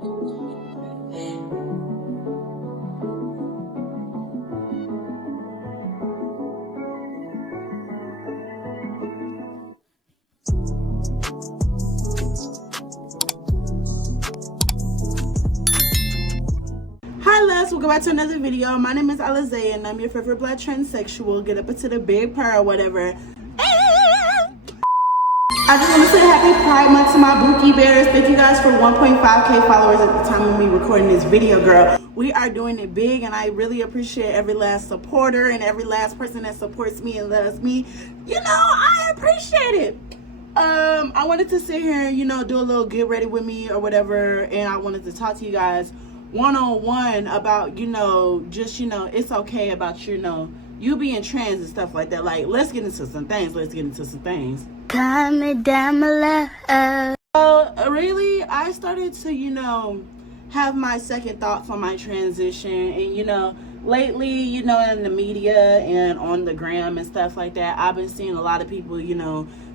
Hi loves, welcome back to another video. My name is Alizé and I'm your favorite black transsexual. Get up into the big purr or whatever. I just want to say happy Pride Month to my Bookie Bears. Thank you guys for 1.5k followers at the time of me recording this video, girl. We are doing it big and I really appreciate every last supporter and every last person that supports me and loves me. You know, I appreciate it. I wanted to sit here and, do a little get ready with me or whatever, and I wanted to talk to you guys one-on-one about, it's okay about, you being trans and stuff like that. Like, let's get into some things. Comment down below. Really, I started to, have my second thoughts on my transition. And, lately, in the media and on the gram and stuff like that, I've been seeing a lot of people,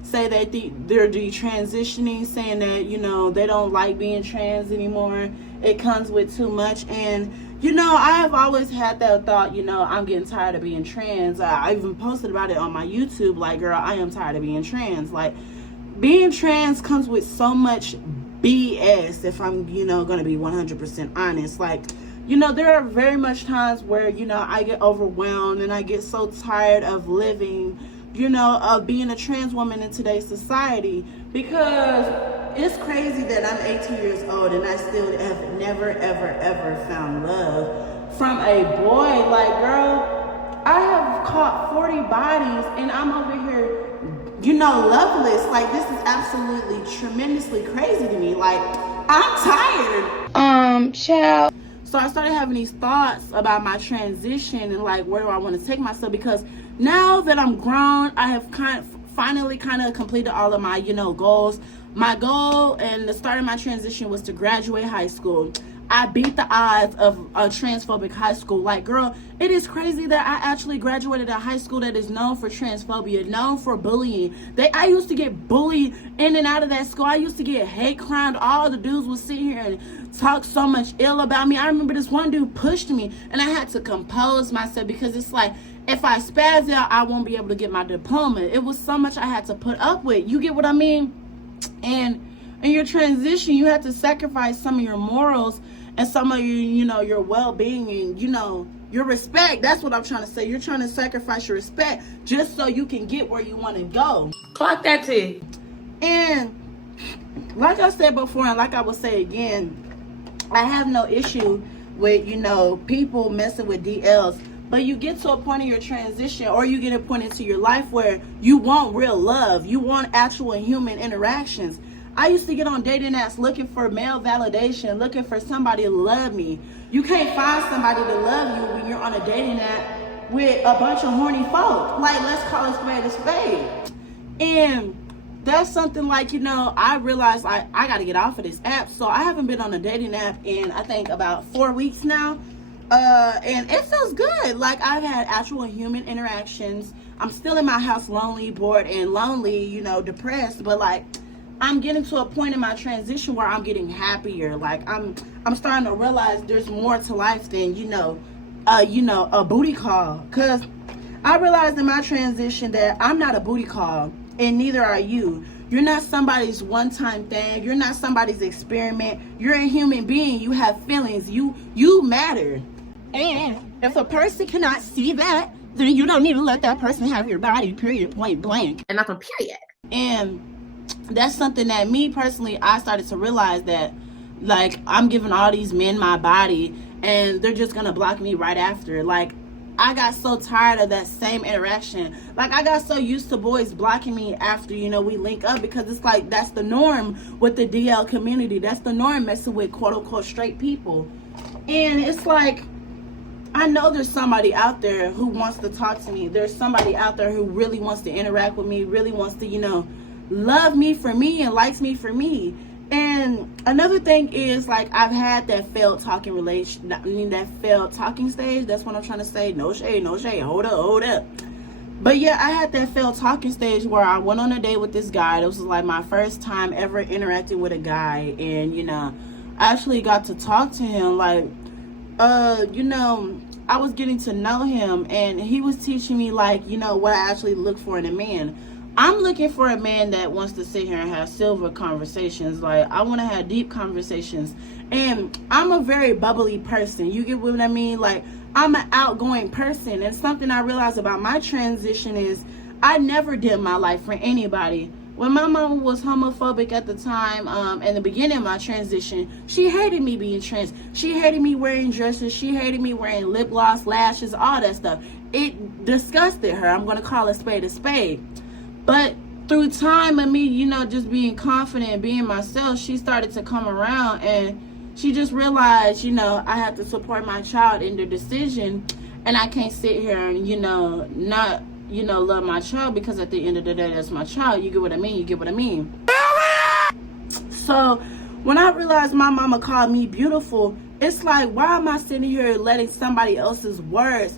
say they think they're detransitioning, saying that, they don't like being trans anymore. It comes with too much. And, I have always had that thought, I'm getting tired of being trans. I even posted about it on my YouTube, like, girl, I am tired of being trans. Like, being trans comes with so much BS, if I'm, going to be 100% honest. Like, there are very much times where, I get overwhelmed and I get so tired of living, of being a trans woman in today's society, because it's crazy that I'm 18 years old and I still have never, ever found love from a boy. Like, girl, I have caught 40 bodies and I'm over here, loveless. Like, this is absolutely tremendously crazy to me. Like, I'm tired. Child. So I started having these thoughts about my transition and like, where do I want to take myself? Because now that I'm grown, I have finally completed all of my, goals. My goal and the start of my transition was to graduate high school. I beat the odds of a transphobic high school. Like, girl, it is crazy that I actually graduated a high school that is known for transphobia, known for bullying. I used to get bullied in and out of that school. I used to get hate crimed. All the dudes would sit here and talk so much ill about me. I remember this one dude pushed me and I had to compose myself, because it's like, if I spaz out, I won't be able to get my diploma. It was so much I had to put up with. You get what I mean? And in your transition, you have to sacrifice some of your morals and some of your, your well-being and, your respect. That's what I'm trying to say. You're trying to sacrifice your respect just so you can get where you want to go. Clock that T. And like I said before, and like I will say again, I have no issue with, people messing with DLs. But you get to a point in your transition, or you get a point into your life where you want real love. You want actual human interactions. I used to get on dating apps looking for male validation, looking for somebody to love me. You can't find somebody to love you when you're on a dating app with a bunch of horny folk. Like, let's call a spade. And that's something like, I realized I got to get off of this app. So I haven't been on a dating app in, I think, about 4 weeks now. And it feels good. Like, I've had actual human interactions. I'm still in my house lonely, bored, and lonely, depressed, but like, I'm getting to a point in my transition where I'm getting happier. Like, I'm starting to realize there's more to life than, a booty call. Cause I realized in my transition that I'm not a booty call, and neither are you. You're not somebody's one-time thing. You're not somebody's experiment. You're a human being. You have feelings. You matter. And if a person cannot see that, then you don't need to let that person have your body, period, point blank. And not a period. And that's something that me personally, I started to realize that, like, I'm giving all these men my body and they're just gonna block me right after. Like, I got so tired of that same interaction. Like, I got so used to boys blocking me after, we link up, because it's like, that's the norm with the DL community. That's the norm, messing with quote-unquote straight people. And it's like, I know there's somebody out there who wants to talk to me. There's somebody out there who really wants to interact with me, really wants to, love me for me and likes me for me. And another thing is, like, I've had that failed talking that failed talking stage. That's what I'm trying to say. No shade. Hold up. But yeah, I had that failed talking stage where I went on a date with this guy. It was like my first time ever interacting with a guy. And, I actually got to talk to him. Like, you know, I was getting to know him, and he was teaching me, like, you know, what I actually look for in a man. I'm looking for a man that wants to sit here and have silver conversations. Like, I want to have deep conversations. And I'm a very bubbly person. You get what I mean? Like, I'm an outgoing person. And something I realized about my transition is I never did my life for anybody. When my mama was homophobic at the time, in the beginning of my transition, she hated me being trans. She hated me wearing dresses. She hated me wearing lip gloss, lashes, all that stuff. It disgusted her. I'm going to call a spade a spade. But through time and me, you know, just being confident and being myself, she started to come around, and she just realized, you know, I have to support my child in their decision, and I can't sit here and, you know, not, you know, love my child, because at the end of the day, that's my child. You get what I mean? You get what I mean? So when I realized my mama called me beautiful, it's like, why am I sitting here letting somebody else's words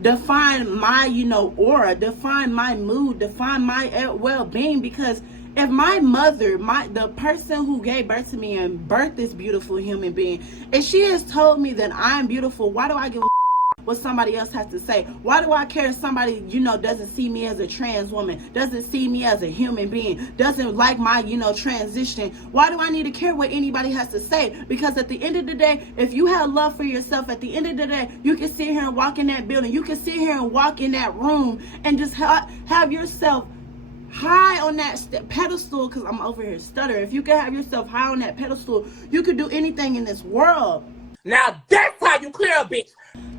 define my, you know, aura, define my mood, define my well-being? Because if my mother, the person who gave birth to me and birthed this beautiful human being, if she has told me that I'm beautiful, why do I give a what somebody else has to say? Why do I care if somebody, you know, doesn't see me as a trans woman, doesn't see me as a human being, doesn't like my, you know, transition? Why do I need to care what anybody has to say? Because at the end of the day, if you have love for yourself, at the end of the day, you can sit here and walk in that building. You can sit here and walk in that room and just have yourself high on that pedestal, because I'm over here stuttering. If you can have yourself high on that pedestal, you could do anything in this world. Now that's how you clear a bitch.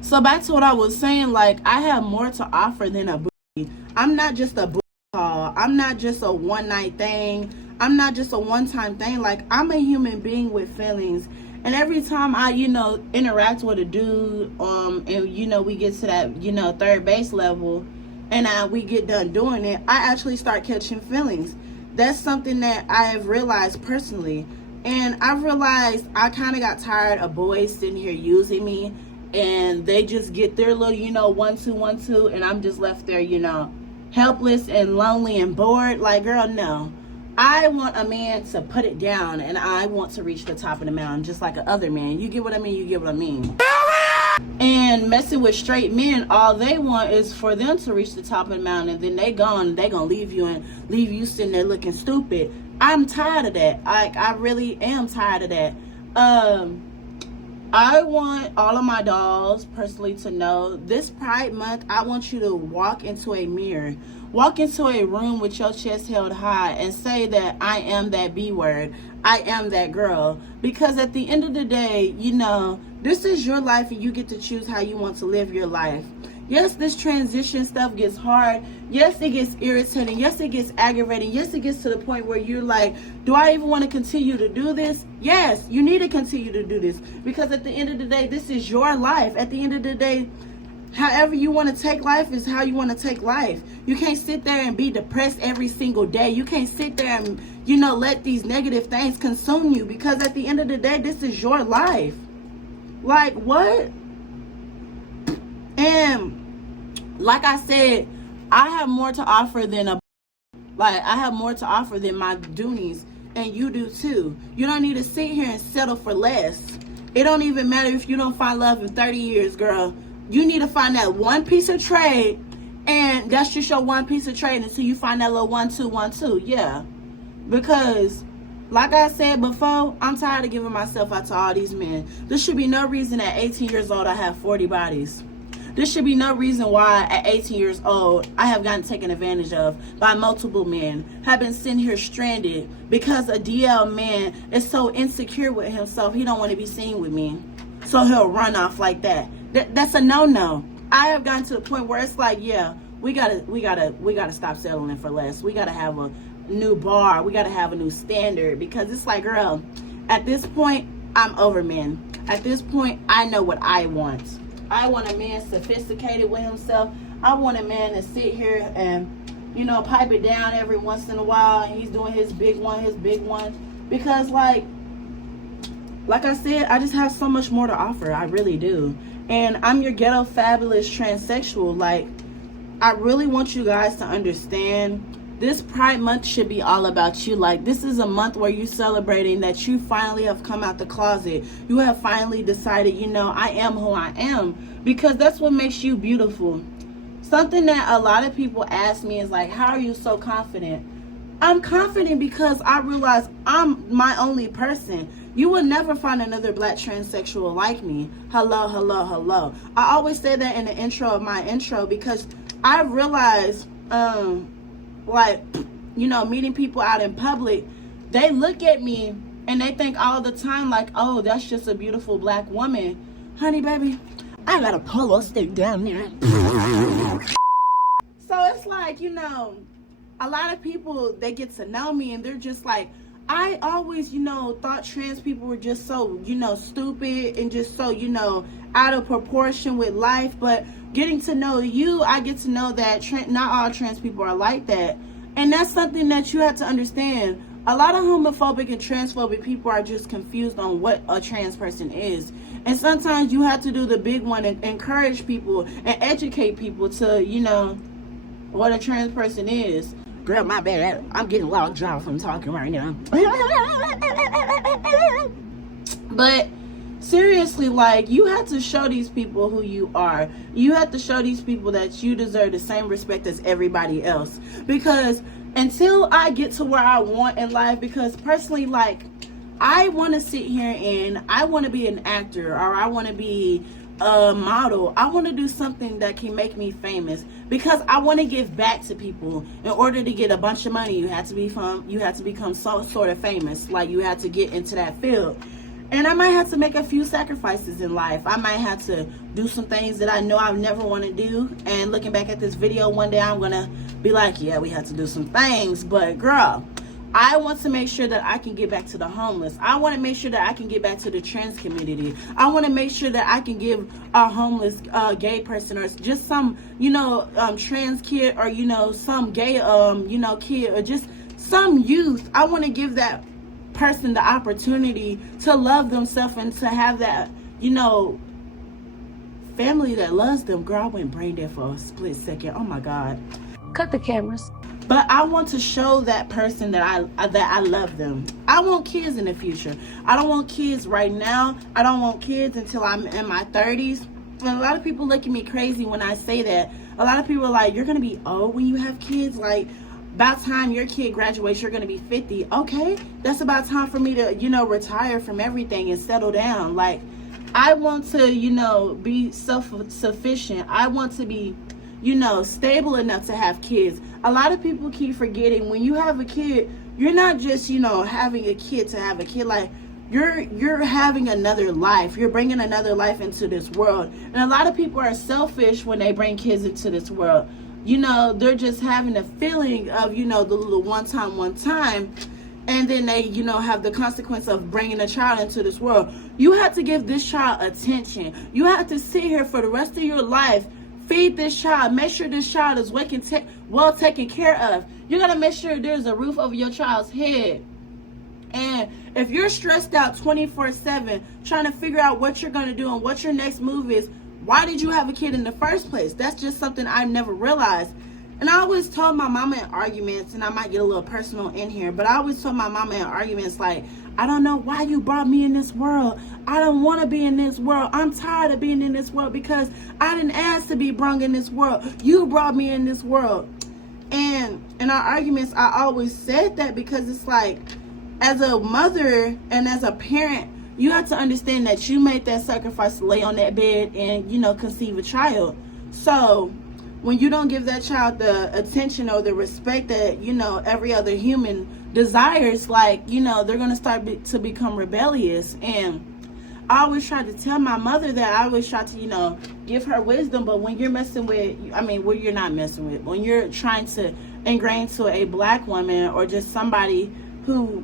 So back to what I was saying, like, I have more to offer than a booty. I'm not just a booty call. I'm not just a one-night thing. I'm not just a one-time thing. Like, I'm a human being with feelings. And every time I, you know, interact with a dude, and, you know, we get to that, you know, third base level, and we get done doing it, I actually start catching feelings. That's something that I have realized personally. And I've realized I kind of got tired of boys sitting here using me, and they just get their little, you know, 1, 2, 1, 2, and I'm just left there, you know, helpless and lonely and bored. Like, girl, no. I want a man to put it down, and I want to reach the top of the mountain just like a other man. You get what I mean? You get what I mean? And messing with straight men, all they want is for them to reach the top of the mountain, and then they gone, they gonna leave you and leave you sitting there looking stupid. I'm tired of that. I really am tired of that. I want all of my dolls personally to know this Pride Month, I want you to walk into a mirror, walk into a room with your chest held high, and say that I am that B word. I am that girl. Because at the end of the day, you know, this is your life, and you get to choose how you want to live your life. Yes, this transition stuff gets hard. Yes, it gets irritating. Yes, it gets aggravating. Yes, it gets to the point where you're like, do I even want to continue to do this? Yes, you need to continue to do this, because at the end of the day, this is your life. At the end of the day, however you want to take life is how you want to take life. You can't sit there and be depressed every single day. You can't sit there and, you know, let these negative things consume you, because at the end of the day, this is your life. Like, what? And like I said, I have more to offer than I have more to offer than my doonies, and you do too. You don't need to sit here and settle for less. It don't even matter if you don't find love in 30 years, girl. You need to find that one piece of trade, and that's just your one piece of trade until you find that little 1, 2, 1, 2. Yeah, because like I said before, I'm tired of giving myself out to all these men. There should be no reason at 18 years old I have 40 bodies. There should be no reason why at 18 years old I have gotten taken advantage of by multiple men, have been sitting here stranded because a DL man is so insecure with himself he don't want to be seen with me, so he'll run off like that. That's a no-no. I have gotten to the point where it's like, yeah, we gotta stop settling for less. We gotta have a new bar. We gotta have a new standard, because it's like, girl, at this point I'm over men. At this point I know what I want. I want a man sophisticated with himself. I want a man to sit here and, you know, pipe it down every once in a while, and he's doing his big one. Because like I said, I just have so much more to offer. I really do. And I'm your ghetto fabulous transsexual. Like, I really want you guys to understand this Pride Month should be all about you. Like, this is a month where you're celebrating that you finally have come out the closet. You have finally decided, you know, I am who I am, because that's what makes you beautiful. Something that a lot of people ask me is like, how are you so confident? I'm confident because I realize I'm my only person. You will never find another black transsexual like me. Hello, hello, hello. I always say that in the intro of my intro because I realize, like, you know, meeting people out in public, they look at me and they think all the time like, oh, that's just a beautiful black woman. Honey, baby, I got a polo stick down there. So it's like, you know, a lot of people, they get to know me and they're just like, I always, you know, thought trans people were just so, you know, stupid and just so, you know, out of proportion with life. But getting to know you, I get to know that not all trans people are like that. And that's something that you have to understand. A lot of homophobic and transphobic people are just confused on what a trans person is. And sometimes you have to do the big one and encourage people and educate people to, you know, what a trans person is. Girl, my bad. I'm getting loud dry from talking right now. But seriously, like, you have to show these people who you are. You have to show these people that you deserve the same respect as everybody else. Because until I get to where I want in life, because personally, like, I want to sit here and I want to be an actor, or I want to be a model. I want to do something that can make me famous, because I want to give back to people. In order to get a bunch of money, you have to become so sort of famous. Like, you have to get into that field. And I might have to make a few sacrifices in life. I might have to do some things that I know I never want to do. And looking back at this video one day, I'm going to be like, yeah, we had to do some things. But girl, I want to make sure that I can get back to the homeless. I want to make sure that I can get back to the trans community. I want to make sure that I can give a homeless gay person, or just some, you know, trans kid, or, you know, some gay, you know, kid, or just some youth. I want to give that person the opportunity to love themselves and to have that, you know, family that loves them. Girl, I went brain dead for a split second. Oh my God. Cut the cameras. But I want to show that person that I love them. I want kids in the future. I don't want kids right now. I don't want kids until I'm in my 30s. And a lot of people look at me crazy when I say that. A lot of people are like, you're going to be old when you have kids? Like, about time your kid graduates, you're going to be 50. Okay, that's about time for me to, you know, retire from everything and settle down. Like, I want to, you know, be self-sufficient. I want to be, you know, stable enough to have kids. A lot of people keep forgetting, when you have a kid, you're not just, you know, having a kid to have a kid. Like, you're having another life. You're bringing another life into this world. And a lot of people are selfish when they bring kids into this world. You know, they're just having a feeling of, you know, the little one time, and then they, you know, have the consequence of bringing a child into this world. You have to give this child attention. You have to sit here for the rest of your life, feed this child, make sure this child is well taken care of. You got to make sure there's a roof over your child's head. And if you're stressed out 24/7 trying to figure out what you're going to do and what your next move is, why did you have a kid in the first place? That's just something I never realized. And I always told my mama in arguments, and I might get a little personal in here, but I always told my mama in arguments, like, I don't know why you brought me in this world. I don't want to be in this world. I'm tired of being in this world because I didn't ask to be brought in this world. You brought me in this world. And in our arguments, I always said that because it's like, as a mother and as a parent, you have to understand that you made that sacrifice to lay on that bed and, you know, conceive a child. So when you don't give that child the attention or the respect that, you know, every other human desires, like, you know, they're going to start to become rebellious. And I always try to tell my mother that. I always try to, you know, give her wisdom. But when you're messing with, when you're not messing with, when you're trying to ingrain to a black woman or just somebody who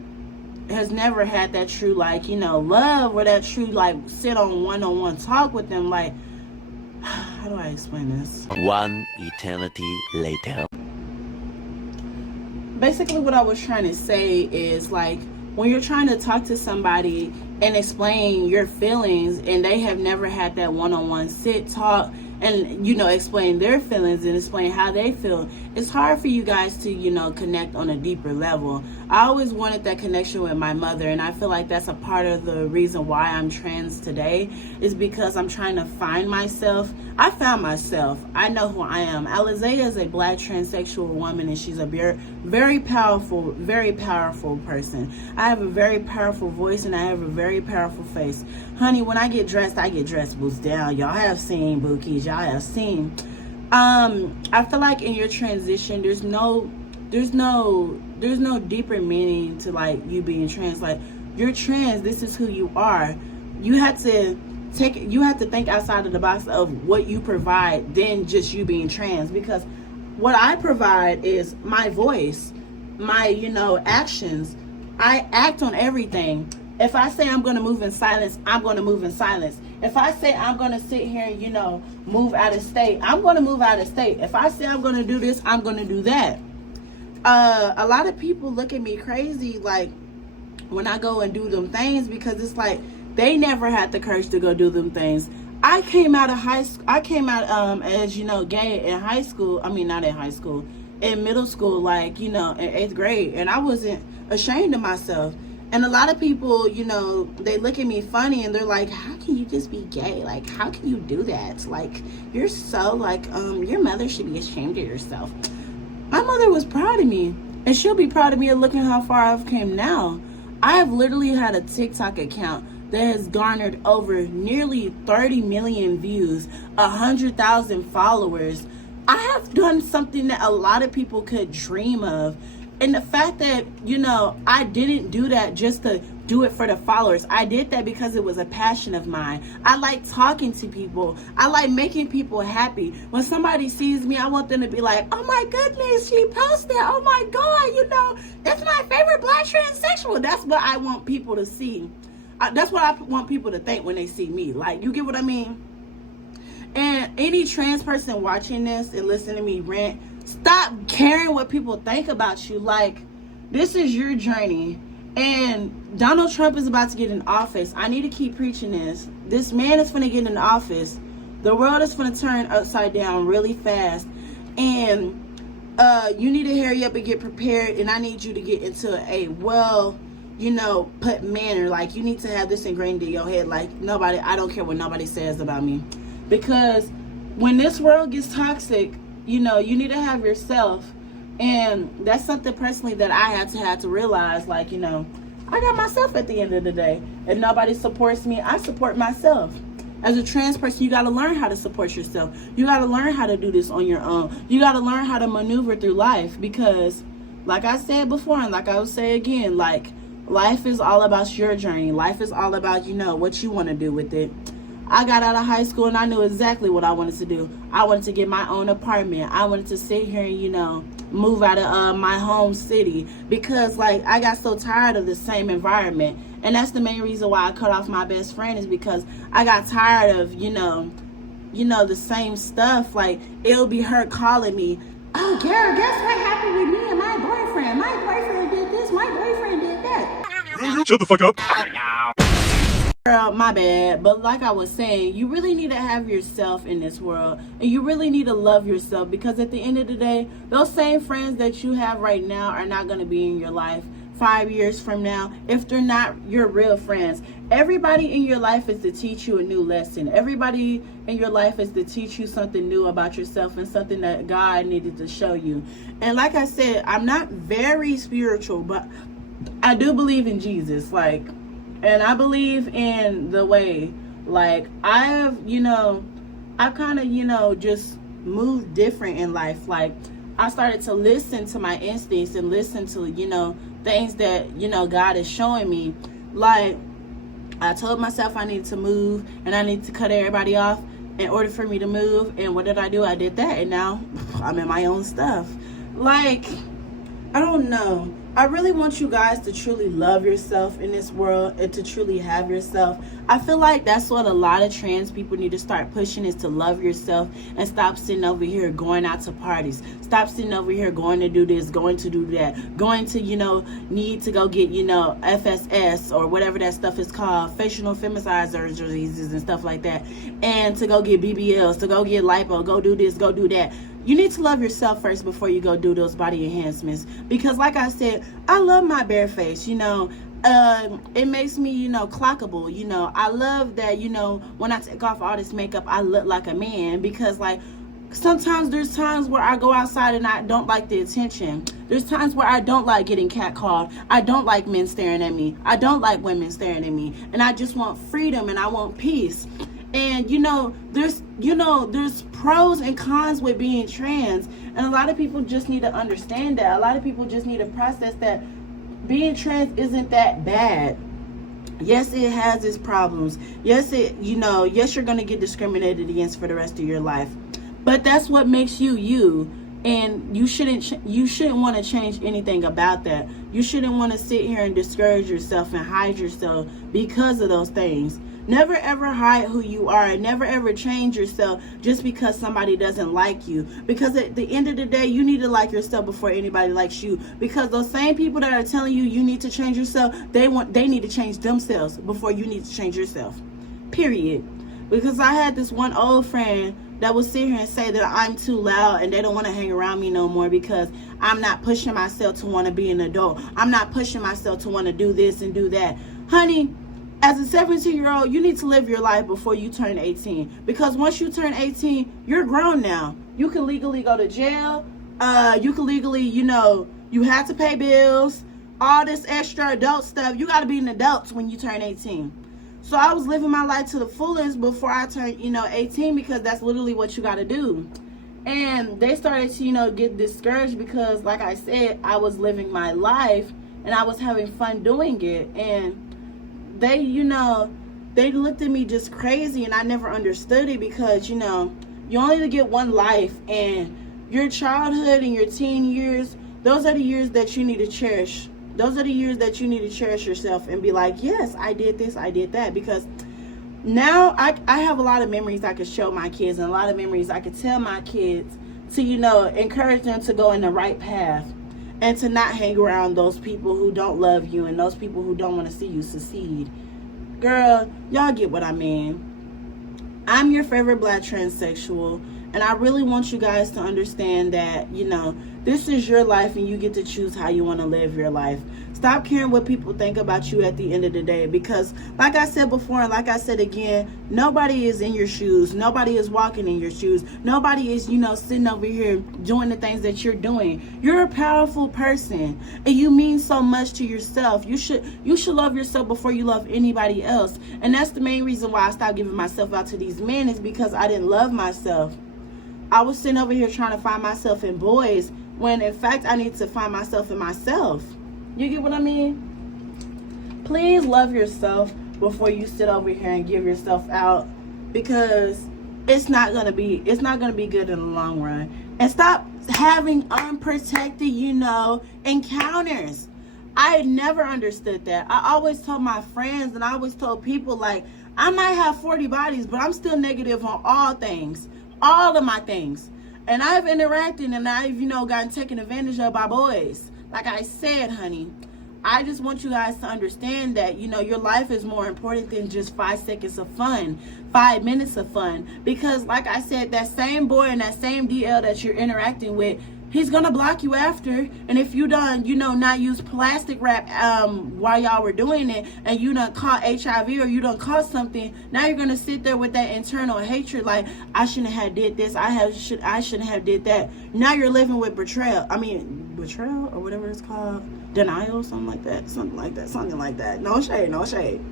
has never had that true, like, you know, love, or that true, like, sit on one-on-one talk with them, like, how do I explain this? One eternity later. Basically what I was trying to say is, like, when you're trying to talk to somebody and explain your feelings and they have never had that one-on-one sit talk and, you know, explain their feelings and explain how they feel, it's hard for you guys to, you know, connect on a deeper level. I always wanted that connection with my mother, and I feel like that's a part of the reason why I'm trans today, is because I'm trying to find myself. I found myself. I know who I am. Alizea is a Black transsexual woman, and she's a very powerful person. I have a very powerful voice, and I have a very powerful face. Honey, when I get dressed boots down. Y'all have seen Bookies. Y'all have seen. I feel like in your transition, there's no deeper meaning to like you being trans. Like, you're trans, this is who you are. You have to think outside of the box of what you provide than just you being trans, because what I provide is my voice, my, you know, actions. I act on everything. If I say I'm going to move in silence, I'm going to move in silence. If I say I'm going to sit here and, you know, move out of state, I'm going to move out of state. If I say I'm going to do this, I'm going to do that. A lot of people look at me crazy, like, when I go and do them things, because it's like they never had the courage to go do them things. I came out as, you know, gay in high school. I mean, not in high school, in middle school, like, you know, in 8th grade. And I wasn't ashamed of myself. And a lot of people, you know, they look at me funny and they're like, how can you just be gay? Like, how can you do that? Like, you're so, like, your mother should be ashamed of yourself. My mother was proud of me, and she'll be proud of me. Looking how far I've came now. I have literally had a TikTok account that has garnered over nearly 30 million views, 100,000 followers. I have done something that a lot of people could dream of. And the fact that, you know, I didn't do that just to do it for the followers. I did that because it was a passion of mine. I like talking to people. I like making people happy. When somebody sees me, I want them to be like, oh my goodness, she posted. Oh my God, you know, that's my favorite Black transsexual. That's what I want people to see. That's what I want people to think when they see me. Like, you get what I mean? And any trans person watching this and listening to me rant, stop caring what people think about you. Like, this is your journey. And Donald Trump is about to get in office. I need to keep preaching this. This man is going to get in office. The world is going to turn upside down really fast. And you need to hurry up and get prepared. And I need you to get into a put manner. Like, you need to have this ingrained in your head. Like, I don't care what nobody says about me. Because when this world gets toxic, you know, you need to have yourself. And that's something personally that I had to realize. Like, you know, I got myself at the end of the day. If nobody supports me, I support myself. As a trans person, you got to learn how to support yourself. You got to learn how to do this on your own. You got to learn how to maneuver through life. Because, like I said before, and like I will say again, like, life is all about your journey. Life is all about, you know, what you want to do with it. I got out of high school and I knew exactly what I wanted to do. I wanted to get my own apartment. I wanted to sit here and, you know, move out of my home city, because, like, I got so tired of the same environment. And that's the main reason why I cut off my best friend, is because I got tired of, you know, the same stuff. Like, it'll be her calling me, oh, Garrett, guess what happened with me and my boyfriend? My boyfriend did this, my boyfriend did that. Shut the fuck up. Girl, my bad. But like I was saying, you really need to have yourself in this world, and you really need to love yourself, because at the end of the day, those same friends that you have right now are not going to be in your life 5 years from now if they're not your real friends. Everybody in your life is to teach you a new lesson. Everybody in your life is to teach you something new about yourself, and something that God needed to show you. And like I said, I'm not very spiritual, but I do believe in Jesus. Like, and I believe in the way, like, I've kind of, just moved different in life. Like, I started to listen to my instincts and listen to, things that, God is showing me. Like, I told myself I needed to move and I need to cut everybody off in order for me to move. And what did I do? I did that. And now I'm in my own stuff. Like, I don't know. I really want you guys to truly love yourself in this world, and to truly have yourself. I feel like that's what a lot of trans people need to start pushing, is to love yourself, and stop sitting over here going out to parties. Stop sitting over here going to do this, going to do that, going to, need to go get, FSS or whatever that stuff is called, facial femicide surgeries and stuff like that, and to go get BBLs, to go get lipo, go do this, go do that. you need to love yourself first before you go do those body enhancements. Because like I said, I love my bare face, you know. It makes me, you know, clockable, you know. I love that, you know, when I take off all this makeup, I look like a man. Because like sometimes there's times where I go outside and I don't like the attention. There's times where I don't like getting catcalled. I don't like men staring at me. I don't like women staring at me. And I just want freedom and I want peace. And you know, there's pros and cons with being trans. And a lot of people just need to understand that. A lot of people just need to process that being trans isn't that bad. Yes, it has its problems. Yes, yes, you're going to get discriminated against for the rest of your life. But that's what makes you you. And you shouldn't want to change anything about that. You shouldn't want to sit here and discourage yourself and hide yourself because of those things. Never ever hide who you are. Never ever change yourself just because somebody doesn't like you. Because at the end of the day, you need to like yourself before anybody likes you. Because those same people that are telling you need to change yourself, they need to change themselves before you need to change yourself. Period. Because I had this one old friend that would sit here and say that I'm too loud and they don't want to hang around me no more because I'm not pushing myself to want to be an adult. I'm not pushing myself to want to do this and do that. Honey, as a 17-year-old, you need to live your life before you turn 18. Because once you turn 18, you're grown now. You can legally go to jail. You can legally, you have to pay bills. All this extra adult stuff. You got to be an adult when you turn 18. So I was living my life to the fullest before I turned, 18, because that's literally what you got to do. And they started to, get discouraged because, like I said, I was living my life and I was having fun doing it. And they, they looked at me just crazy, and I never understood it because, you only get one life, and your childhood and your teen years, those are the years that you need to cherish. Those are the years that you need to cherish yourself and be like, yes, I did this, I did that. Because now I have a lot of memories I could show my kids, and a lot of memories I could tell my kids to, encourage them to go in the right path and to not hang around those people who don't love you and those people who don't want to see you succeed. Girl, y'all get what I mean. I'm your favorite Black transsexual, and I really want you guys to understand that, this is your life and you get to choose how you want to live your life. Stop caring what people think about you at the end of the day, because like I said before and like I said again, nobody is in your shoes. Nobody is walking in your shoes. Nobody is, sitting over here doing the things that you're doing. You're a powerful person and you mean so much to yourself. You should love yourself before you love anybody else. And that's the main reason why I stopped giving myself out to these men, is because I didn't love myself. I was sitting over here trying to find myself in boys when in fact I need to find myself in myself. You get what I mean? Please love yourself before you sit over here and give yourself out, because it's not gonna be good in the long run. And stop having unprotected, encounters. I never understood that. I always told my friends and I always told people, like, I might have 40 bodies, but I'm still negative on all things. All of my things. And I've interacted and I've, gotten taken advantage of by boys. Like I said, honey, I just want you guys to understand that, your life is more important than just 5 seconds of fun, 5 minutes of fun. Because like I said, that same boy and that same DL that you're interacting with, he's gonna block you after. And if you done, not use plastic wrap while y'all were doing it, and you done caught HIV or you done caught something, now you're gonna sit there with that internal hatred, like, I shouldn't have did this, I shouldn't have did that. Now you're living with betrayal or whatever it's called, denial, something like that. No shade.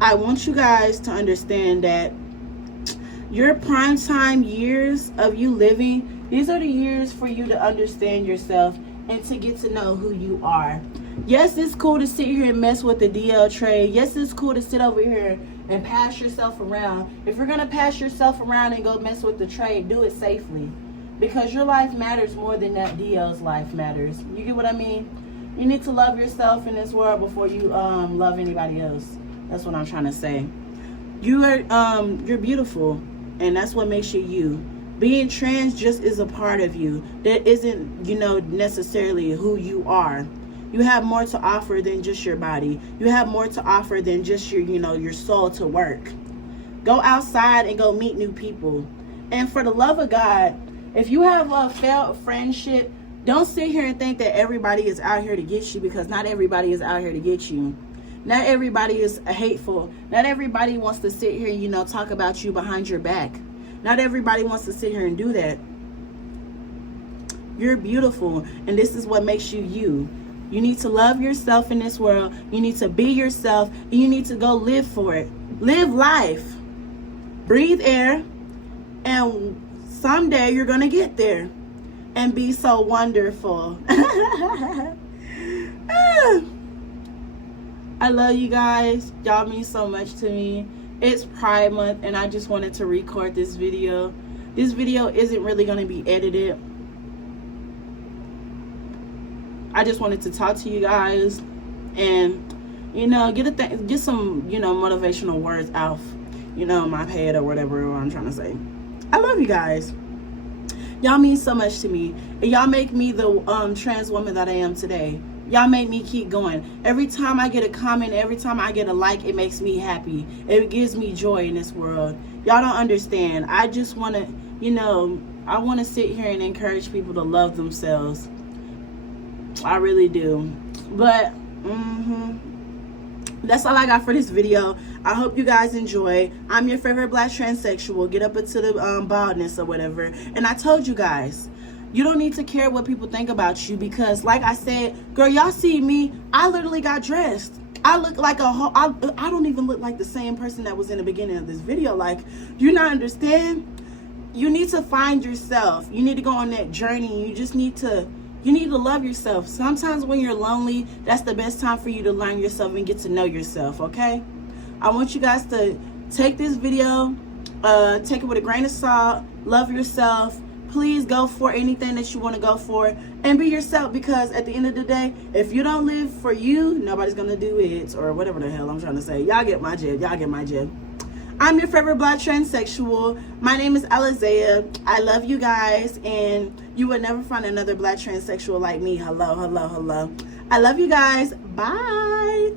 I want you guys to understand that your prime time years of you living, these are the years for you to understand yourself and to get to know who you are. Yes, it's cool to sit here and mess with the DL trade. Yes, it's cool to sit over here and pass yourself around. If you're going to pass yourself around and go mess with the trade, do it safely. Because your life matters more than that DL's life matters. You get what I mean? You need to love yourself in this world before you love anybody else. That's what I'm trying to say. You're beautiful, and that's what makes you you. Being trans just is a part of you. That isn't, necessarily who you are. You have more to offer than just your body. You have more to offer than just your, your soul to work. Go outside and go meet new people. And for the love of God, If you have a failed friendship, don't sit here and think that everybody is out here to get you, because not everybody is out here to get you. Not everybody is hateful. Not everybody wants to sit here, you know, talk about you behind your back. Not everybody wants to sit here and do that. You're beautiful, and this is what makes you you. You need to love yourself in this world. You need to be yourself, and you need to go live for it. Live life. Breathe air, and someday you're going to get there and be so wonderful. I love you guys. Y'all mean so much to me. It's Pride Month, and I just wanted to record this video. This video isn't really going to be edited. I just wanted to talk to you guys and, you know, get some, you know, motivational words out, you know, in my head or whatever I'm trying to say. I love you guys. Y'all mean so much to me, and y'all make me the trans woman that I am today. Y'all make me keep going. Every time I get a comment, every time I get a like, it makes me happy. It gives me joy in this world. Y'all don't understand. I just want to, you know, I want to sit here and encourage people to love themselves. I really do. But that's all I got for this video. I hope you guys enjoy. I'm your favorite black transsexual. Get up into the baldness or whatever. And I told you guys, you don't need to care what people think about you, because like I said, girl, y'all see me, I literally got dressed. I look like I don't even look like the same person that was in the beginning of this video. Like, do you not understand? You need to find yourself. You need to go on that journey. You need to love yourself. Sometimes when you're lonely, that's the best time for you to learn yourself and get to know yourself, okay? I want you guys to take this video, take it with a grain of salt, love yourself. Please go for anything that you want to go for, and be yourself, because at the end of the day, if you don't live for you, nobody's going to do it, or whatever the hell I'm trying to say. Y'all get my jib. Y'all get my jib. I'm your favorite black transsexual. My name is Alizea. I love you guys, and you would never find another black transsexual like me. Hello, hello, hello. I love you guys. Bye.